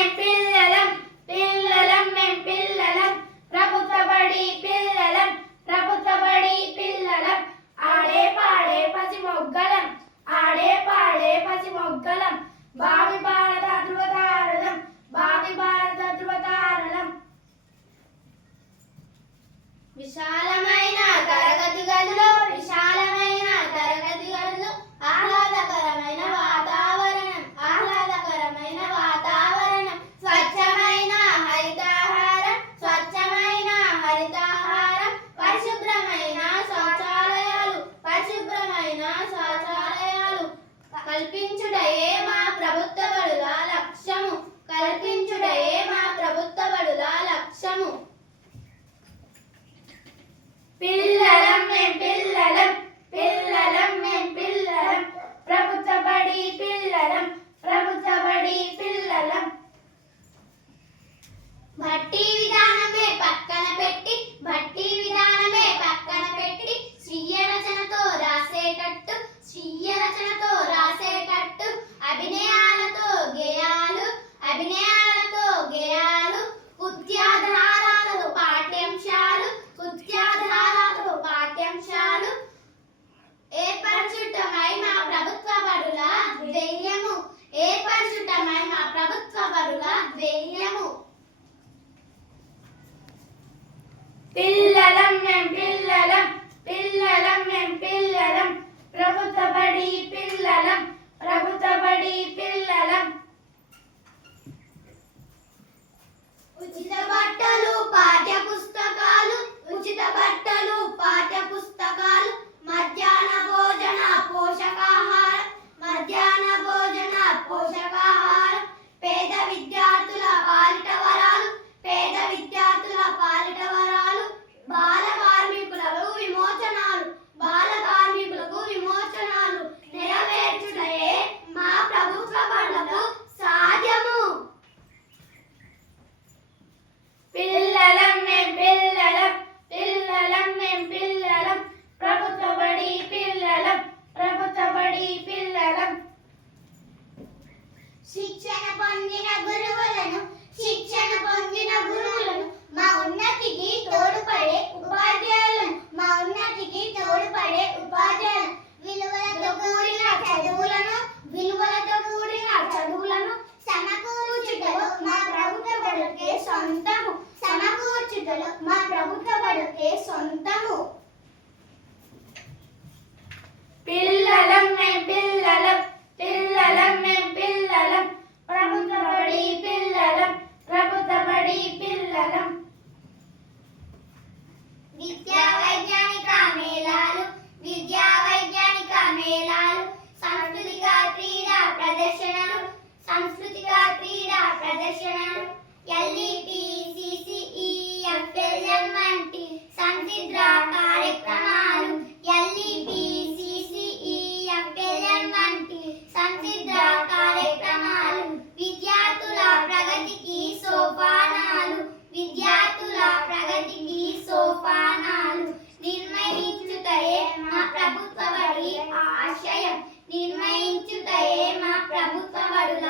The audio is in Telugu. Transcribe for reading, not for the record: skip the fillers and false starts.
మేం పిల్లలం పిల్లలం మేం పిల్లలం ప్రభుత్వ బడి పిల్లలం ప్రభుత్వ బడి పిల్లలం ఆడే పాడే పసి మొగ్గలం ఆడే పాడే పసి మొగ్గలం భావి భారత ధృవతారలం భావి భారత ధృవతారలం విశాలమైన తరగతి గదిలో విశాలమైన తరగతి గదిలో ఆహ్లాదకరమైన వాతావరణం ఆహ్లాదకరమైన వాతావరణం స్వచ్ఛమైన హరితాహారం స్వచ్ఛమైన హరితాహారం పరిశుభ్రమైన శౌచాలయాలు పరిశుభ్రమైన శౌచాలయాలు కల్పించుటయే మా ప్రభుత్వ బడుల లక్ష్యము కల్పించుటయే మా ప్రభుత్వ బడుల లక్ష్యము పిల్లలం మేం పిల్లలం పిల్లలం మేం పిల్లలం ప్రభుత్వ బడి పిల్లలం ప్రభుత్వ బడి పిల్లలం భట్టి విధానమే పక్కన పెట్టి భట్టి విధానమే పక్కన పెట్టి స్వీయ రచనతో రాసేటట్టు స్వీయ రచనతో రాసేటట్టు అభినయాలతో గేయాలు అభినయాలతో గేయాలు కృత్యాధారాలతో పాఠ్యాంశాలు కృత్యాధారాలతో పాఠ్యాంశాలు ఏర్పరచుటమై మా ప్రభుత్వ బడుల ధ్యేయము ఏర్పరచుటమై మా ప్రభుత్వ బడుల ధ్యేయము పిల్లలం మేం పిల్లలం పిల్లలం మేం పిల్లలం ప్రభుత్వ బడి పిల్లలం ప్రభుత్వ బడి పిల్లలం ఉచిత బట్టలు పాఠ్య పుస్తకాలు ఉచిత బట్టలు పాఠ్య పుస్తకాలు మధ్యాహ్న భోజన పోషకాహారం మధ్యాహ్న భోజన పోషకాహారం పేద విద్యార్థుల పాలిట వరాలు పేద విద్యార్థుల పాలిట వరాలు బాల కార్మికులకు విమోచనాలు బాల కార్మికులకు విమోచనాలు నెరవేర్చుటయే మా ప్రభుత్వ బడులకు సాధ్యము పిల్లలం మేం పిల్లలం పిల్లలం మేం పిల్లలం ప్రభుత్వ బడి పిల్లలం ప్రభుత్వ బడి పిల్లలం శిక్షణ పొందిన గురువులను మా ఉన్నతికి తోడ్పడే ఉపాధ్యాయులను మా ఉన్నతికి తోడ్పడే ఉపాధ్యాయులను విలువలతో కూడిన చదువులను సమకూర్చుటలో మా ప్రభుత్వ బడులకే సొంతము సమకూర్చుటలో మా ప్రభుత్వ బడులకే సొంతము పిల్లలం మేం పిల్లలం పిల్లలం మేం పిల్లలం ప్రభుత్వ బడి పిల్లలం ప్రభుత్వ బడి పిల్లలం విద్యా వైజ్ఞానిక మేళాలు విద్యా వైజ్ఞానిక మేళాలు సాంస్కృతిక క్రీడా ప్రదర్శనలు సాంస్కృతిక క్రీడా ప్రదర్శనలు ఎల్ఈపి సిసిఈ ఎఫ్ఎల్ఎం వంటి సంసిద్ధ కార్యక్రమాలు ఎల్ఈపి సిసిఈ ఎఫ్ఎల్ఎం వంటి సంసిద్ధ కార్యక్రమాలు విద్యార్థుల ప్రగతికి సోపానాలు విద్యార్థుల ప్రగతికి సోపానాలు నిర్వహించుటయే మా ప్రభుత్వ బడి ఆశయం నిర్వహించుటయే మా ప్రభుత్వ బడుల